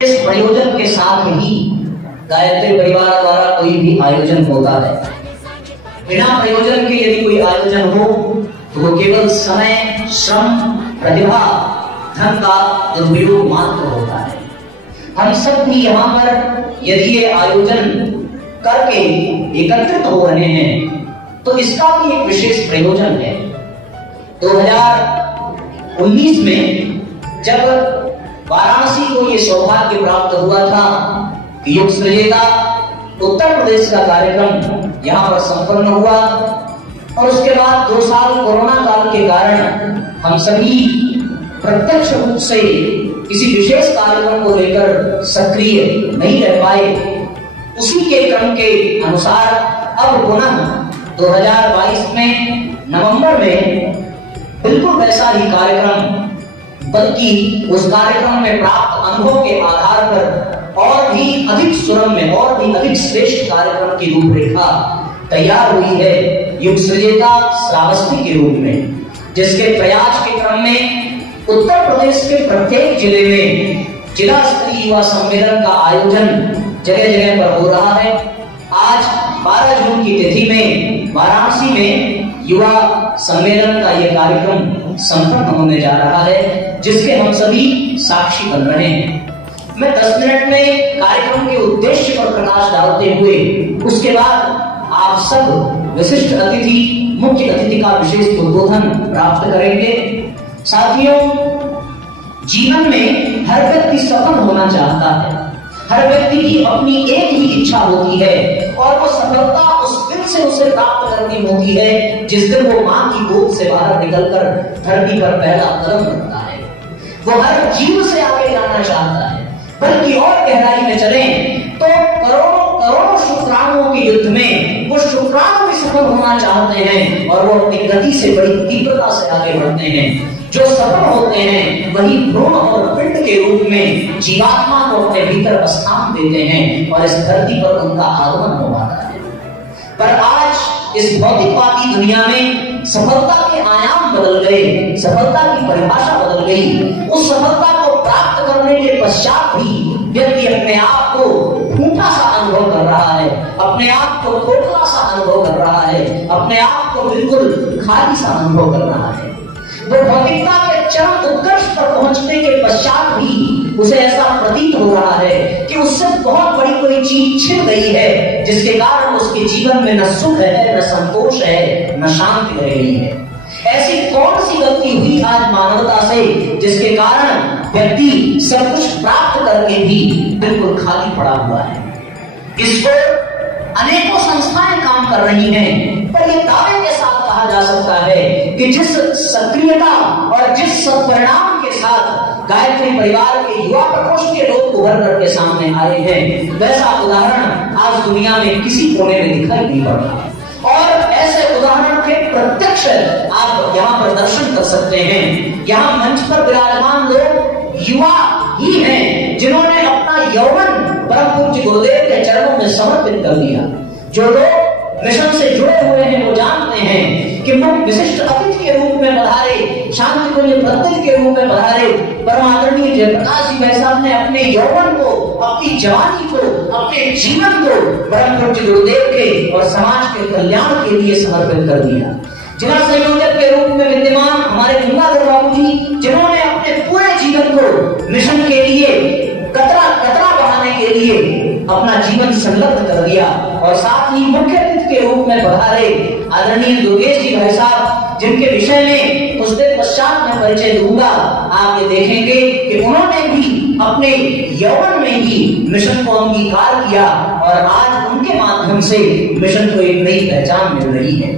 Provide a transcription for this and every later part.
इस प्रयोजन के साथ ही गायत्री परिवार द्वारा कोई भी आयोजन होता है। बिना प्रयोजन के यदि कोई आयोजन हो तो वो केवल समय, श्रम, प्रतिभा, धन का दुरुपयोग मात्र होता है। हम सब भी यहाँ पर यदि ये आयोजन करके एकत्रित हो रहे हैं तो इसका भी एक विशेष प्रयोजन है। 2019 में जब वाराणसी को ये सौभाग्य प्राप्त हुआ था कि युग सृजेता उत्तर प्रदेश का कार्यक्रम यहाँ पर संपन्न हुआ और उसके बाद 2 साल कोरोना काल के कारण हम सभी प्रत्यक्ष रूप से किसी विशेष कार्यक्रम को लेकर सक्रिय नहीं रह पाए। उसी के क्रम के अनुसार अब पुनः 2022 में नवंबर में बिल्कुल वैसा ही कार्यक्रम, बल्कि उस कार्यक्रम में प्राप्त अनुभव के आधार पर और भी अधिक सुरम्य और भी अधिक श्रेष्ठ कार्यक्रम की रूपरेखा तैयार हुई है युग सृजेता श्रावस्ती के रूप में, जिसके प्रयास के क्रम में उत्तर प्रदेश के प्रत्येक जिले में जिला स्तरीय युवा सम्मेलन का आयोजन जगह जगह पर हो रहा है। आज 12 जून की तिथि में वाराणसी में युवा सम्मेलन का यह कार्यक्रम संपन्न होने जा रहा है, जिसके हम सभी साक्षी बन रहे हैं। मैं 10 मिनट में कार्यक्रम के उद्देश्य पर प्रकाश डालते हुए उसके बाद आप सब विशिष्ट अतिथि, मुख्य अतिथि का विशेष उद्बोधन प्राप्त करेंगे। साथियों, जीवन में हर व्यक्ति सफल होना चाहता है। हर व्यक्ति की अपनी एक ही इच्छा होती है और वो सफलता उस दिन से उसे प्राप्त करनी होती है जिस दिन वो मां की गोद से बाहर निकलकर धरती पर पहला कदम रखता है। वो हर जीव से आगे जाना चाहता है, बल्कि और गहराई में चले तो करोड़ों करोड़ों शुक्राणुओं के युद्ध में वो शुक्राणु भी सफल होना चाहते हैं और वो अपनी गति से बड़ी तीव्रता से आगे बढ़ते हैं। जो सफल होते हैं वही भ्रूण और पिंड के रूप में जीवात्मा को अपने भीतर स्थान देते हैं और इस धरती पर उनका आगमन हो पाता है। पर आज इस भौतिकवादी दुनिया में सफलता के आयाम बदल गए, सफलता की परिभाषा बदल गई। उस सफलता को प्राप्त करने के पश्चात भी व्यक्ति अपने आप को फूटा सा अनुभव कर रहा है, अपने आप को खोखला सा अनुभव कर रहा है, अपने आप को बिल्कुल खाली सा अनुभव कर रहा है। वो भौतिकता के चरम उत्कर्ष पर पहुंचने के पश्चात भी उसे ऐसा प्रतीत हो रहा है कि उससे बहुत बड़ी कोई चीज छिन गई है, जिसके कारण उसके जीवन में न सुख है, न संतोष है, न शांति रह गई है। ऐसी कौन सी गलती हुई आज मानवता से जिसके कारण व्यक्ति सब कुछ प्राप्त करके भी बिल्कुल खाली पड़ा हुआ है? इसको अनेकों संस्थाएं काम कर रही हैं, पर यह दावे के साथ कहा जा सकता है कि जिस सक्रियता और जिस सत्परिणाम के साथ गायत्री परिवार के युवा प्रकोष्ठ के लोग उभर करके सामने आए हैं, वैसा उदाहरण आज दुनिया में किसी कोने में दिखाई नहीं पड़ रहा। और ऐसे उदाहरण के प्रत्यक्ष आप यहाँ पर दर्शन कर सकते हैं। यहाँ मंच पर विराजमान लोग युवा ही हैं जिन्होंने अपना यौवन परम पूज्य गुरुदेव के चरणों में समर्पित कर दिया। जो लोग मिशन से जुड़े हुए हैं वो जानते हैं कि मुख्य विशिष्ट अतिथि के रूप में पधारे, शांति कुंज प्रत्येक के रूप में पधारे परमादरणीय जयप्रकाश जी भाई साहब ने अपने यौवन को, अपनी जवानी को, अपने जीवन को परम पूज्य गुरुदेव के और समाज के कल्याण के लिए समर्पित कर दिया। जिला संयोजक के रूप में विद्यमान हमारे गंगाधर बाबू जी, जिन्होंने अपने पूरे जीवन को मिशन के लिए कतरा कतरा बढ़ाने के लिए अपना जीवन संलग्न कर दिया। और साथ ही मुख्य अतिथि के रूप में पधारे आदरणीय दुर्गेश जी भाई साहब, जिनके विषय में कुछ देर पश्चात मैं परिचय दूंगा। आप ये देखेंगे कि उन्होंने भी अपने यौवन में ही मिशन को अंगीकार किया और आज उनके माध्यम से मिशन को एक नई पहचान मिल रही है।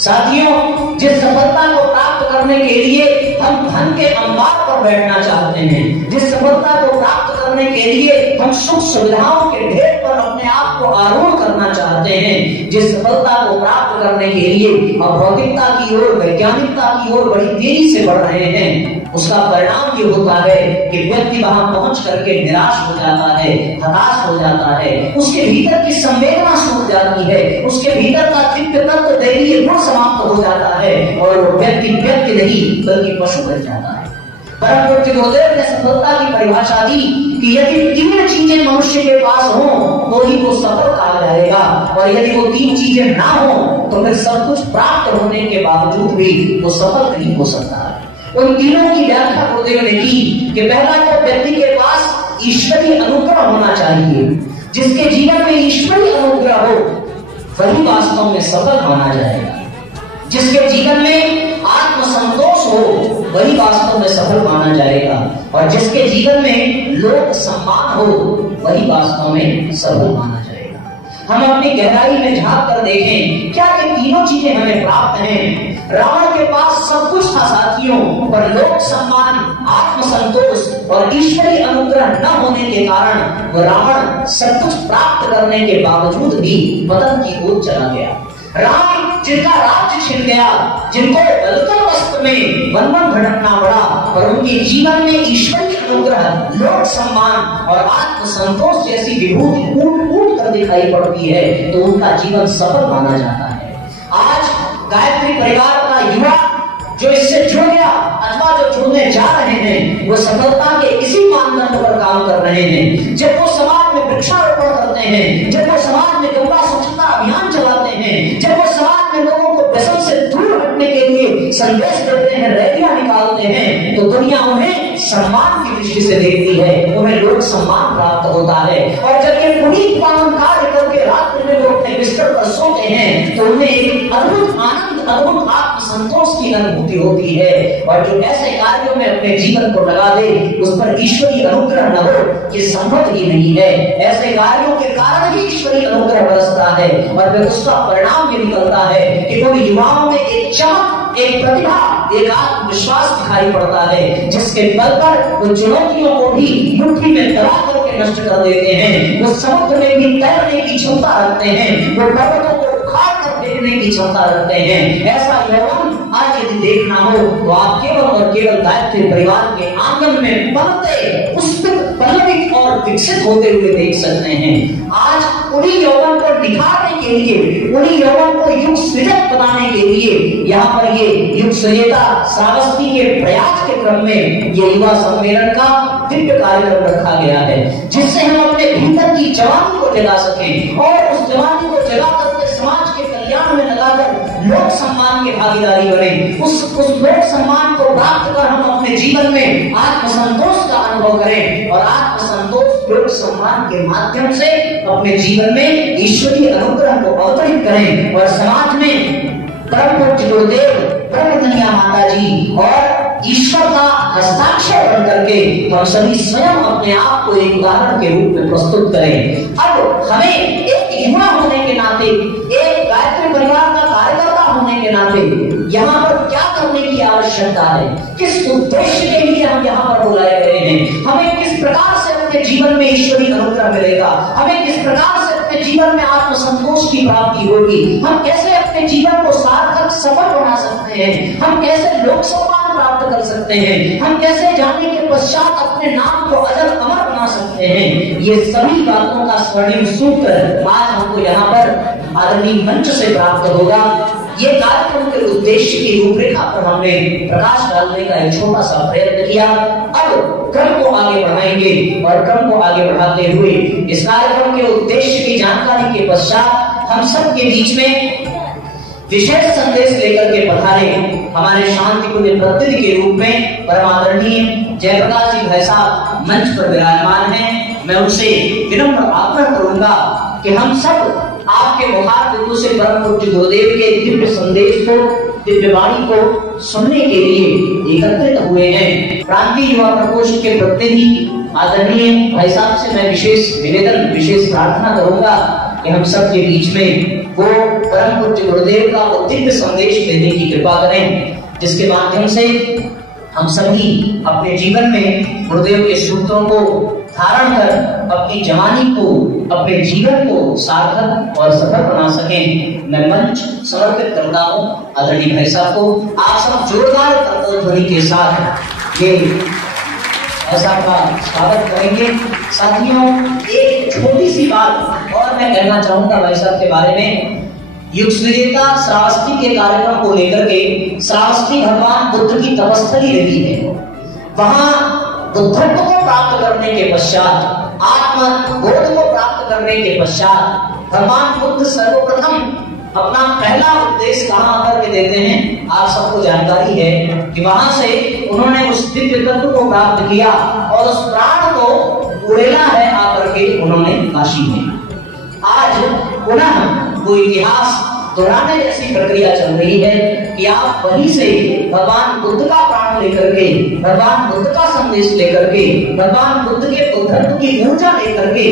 साथियों, जिस सफलता को प्राप्त करने के लिए हम धन के अंबार पर बैठना चाहते हैं, जिस सफलता को प्राप्त करने के लिए हम सुख सुविधाओं के ढेर पर अपने आप को आरूढ़ करना चाहते हैं, जिस सफलता को प्राप्त करने के लिए हम भौतिकता की ओर, वैज्ञानिकता की ओर बड़ी तेजी से बढ़ रहे हैं, उसका परिणाम ये होता है कि व्यक्ति वहां पहुंच करके निराश हो जाता है, हताश हो जाता है, उसके भीतर की संवेदना सूख जाती है, उसके भीतर का दिव्य तत्व दैवीय गुण समाप्त हो जाता है और वो व्यक्ति नहीं बल्कि पशु बन जाता है। परम पूज्य गुरुदेव ने सफलता की परिभाषा दी कि यदि चीजें मनुष्य के पास हो तो ही वो सफल कहा जाएगा, और यदि वो 3 चीजें ना हो तो फिर सब कुछ प्राप्त होने के बावजूद भी वो सफल नहीं हो सकता है। उन तीनों की व्याख्या गुरुदेव ने की कि पहला तो व्यक्ति के पास ईश्वरीय अनुग्रह होना चाहिए। जिसके जीवन में ईश्वरीय अनुग्रह हो वही वास्तव में सफल माना जाएगा। जिसके जीवन में आत्मसंतोष हो वही वास्तव में सफल माना जाएगा, और जिसके जीवन में लोक सम्मान हो वही वास्तव में सफल माना जाएगा। हम अपनी गहराई में झांक कर देखें, क्या ये तीनों चीजें हमें प्राप्त हैं? रावण के पास सब कुछ था साथियों, पर लोक सम्मान, आत्मसंतोष और ईश्वरीय अनुग्रह न होने के कारण वह रावण सब कुछ प्राप्त करने के बावजूद भी पतन की ओर चला गया। राम जिनका राज्य छिन गया, जिनको बलकर वस्त्र में वन भटकना पड़ा, और उनके जीवन में ईश्वरीय अनुग्रह, लोक सम्मान और आत्मसंतोष जैसी विभूति कूट कर दिखाई पड़ती है, तो उनका जीवन सफल माना जाता है। आज गायत्री परिवार का युवा जो इससे जुड़ गया अथवा जो जुड़ने जा रहे हैं, वो सफलता के इसी मानदंड पर काम कर रहे हैं। जब वो समाज में वृक्षारोपण करते हैं, जब वो समाज में गंगा स्वच्छता अभियान चलाते हैं, जब वो समाज में लोगों को व्यसन से दूर हटने के लिए संदेश देते हैं, रैलियां निकालते हैं, तो दुनिया उन्हें सम्मान की दृष्टि से देखती है, उन्हें लोक सम्मान प्राप्त होता है। और जब ये पुनीत पावन कार्य करके रात्रि में वो अपने बिस्तर पर सोते हैं, तो उन्हें एक अद्भुत आनंद, अद्भुत आत्मसंतोष की अनुभूति होती है। और जो ऐसे कार्यों में अपने जीवन को लगा दे, उस पर ईश्वरीय अनुग्रह न हो, ये संभव ही नहीं है। ऐसे कार्यों के कारण ही ईश्वरीय अनुग्रह बरसता है, और फिर उसका परिणाम ये निकलता है कि उन युवाओं में एक चमक, एक प्रतिभा, एक आत्मविश्वास दिखाई पड़ता है, जिसके बल पर वो चुनौतियों को भी मुट्ठी में दबा करके नष्ट कर देते हैं। वो समुद्र में भी तैरने की क्षमता रखते हैं, वो पर्वतों को उखाड़ कर फेंकने की क्षमता रखते हैं। ऐसा यौवन आज यदि देखना हो तो आप केवल और केवल गायत्री परिवार के आंगन में पलते, पुष्पित, पल्लवित और विकसित होते हुए देख सकते हैं। आज उन्हीं यौवन को निखारने के लिए, उन्हीं यौवन को युग सृजक बनाने के लिए यहाँ पर ये युग सृजेता श्रावस्ती के प्रयास के क्रम में ये युवा सम्मेलन का दिव्य कार्यक्रम रखा गया है, जिससे हम अपने भीतर की जवानी को जगा सकें, और उस जवानी को जगा करके समाज के कल्याण में लगाकर लोक सम्मान की भागीदारी बने। उस लोक सम्मान को प्राप्त कर हम अपने जीवन में आत्मसंतोष का अनुभव करें, और आत्मसंतोष लोक सम्मान के माध्यम से अपने जीवन में ईश्वरीय अनुग्रह को अवतरित करें, और समाज में परम पूज्य गुरुदेव ब्रह्मकन्या माता जी और ईश्वर का हस्ताक्षर बन करके हम सभी स्वयं अपने आप को एक उदाहरण के रूप में प्रस्तुत करें। अब हमें एक युवा होने के नाते, एक गायत्री परिवार का कार्यकर्ता होने के नाते यहाँ पर क्या करने की आवश्यकता है, किस उद्देश्य के लिए हम यहाँ पर बुलाए गए हैं, हमें किस प्रकार से अपने जीवन में ईश्वरीय अनुग्रह मिलेगा, हमें किस प्रकार से अपने जीवन में आत्मसंतोष की प्राप्ति होगी, हम कैसे अपने जीवन को सार्थक सफल बना सकते हैं, हम कैसे लोक सम्मान प्राप्त कर सकते हैं, हम कैसे जाने के पश्चात अपने नाम को अजर अमर बना सकते हैं, ये सभी बातों का स्वर्णिम सूत्र आज हमको यहाँ पर आदरणीय मंच से प्राप्त होगा। ये कार्यक्रम के उद्देश्य की रूपरेखा पर हमने प्रकाश डालने का एक छोटा सा प्रयत्न किया। अब क्रम को आगे बढ़ाएंगे, और क्रम को आगे बढ़ाते हुए इस कार्यक्रम के उद्देश्य की जानकारी के पश्चात हम सब के बीच में विशेष संदेश लेकर के पधारे हमारे शांतिपूर्ण प्रतिनिधि के रूप में परम आदरणीय जयप्रकाश जी भाई साहब मंच पर विराजमान हैं। मैं उनसे विनम्र आग्रह करूंगा कि हम सब आपके मुखार बिंदु से परम पूज्य गुरुदेव के दिव्य संदेश को, दिव्य वाणी को सुनने के लिए एकत्रित हुए हैं। प्रांतीय युवा प्रकोष्ठ के प्रतिनिधि आदरणीय भाई साहब से मैं विशेष निवेदन, विशेष प्रार्थना करूंगा कि हम सब के बीच में वो परम पूज्य गुरुदेव का वो दिव्य संदेश देने की कृपा करें, जिसके माध्यम से हम सभी अपने जीवन में गुरुदेव के सूत्रों को धारण कर अपनी जवानी को, अपने जीवन को सार्थक और सफल बना सकें। मैं मंच समर्पित करता हूँ आदरणीय भाई साहब को। आप सब जोरदार करतल ध्वनि के साथ ये ऐसा का स्वागत करेंगे। साथियों, एक छोटी सी बात और मैं कहना चाहूंगा भाई साहब के बारे में। युग सृजेता श्रावस्ती के कार्यक्रम को लेकर के श्रावस्ती भगवान बुद्ध की तपस्थली रही है। वहां बुद्धत्व को प्राप्त करने के पश्चात आत्मबोध को प्राप्त करने के पश्चात भगवान बुद्ध सर्वप्रथम अपना पहला उपदेश कहाँ आकर के देते हैं? आप सबको जानकारी है कि वहां से उन्होंने उस दिव्य तत्व को प्राप्त किया और उस प्राण को उड़ेला है आकर के उन्होंने काशी में। आज पुनः वो इतिहास दोहराने जैसी प्रक्रिया चल रही है कि आप वहीं से भगवान बुद्ध का प्राण लेकर के, भगवान बुद्ध का संदेश लेकर के, भगवान बुद्ध के बुद्धत्व की ऊर्जा लेकर के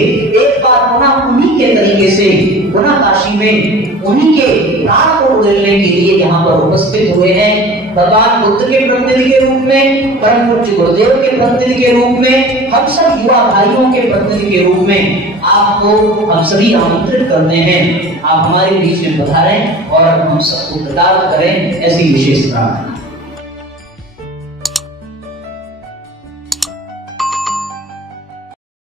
एक बार पुनः उन्हीं के तरीके से पुनः काशी में उन्हीं के प्राण को उड़ेलने के लिए यहाँ पर उपस्थित हुए हैं। भगवान बुद्ध के प्रतिनिधि के रूप में, परम पूज्य गुरुदेव के प्रतिनिधि के रूप में, हम सब युवा भाइयों के प्रतिनिधि के रूप में आपको हम सभी आमंत्रित करते हैं। आप हमारे बीच में पधारें और हम सबको कृतार्थ करें, ऐसी विशेष प्रार्थना।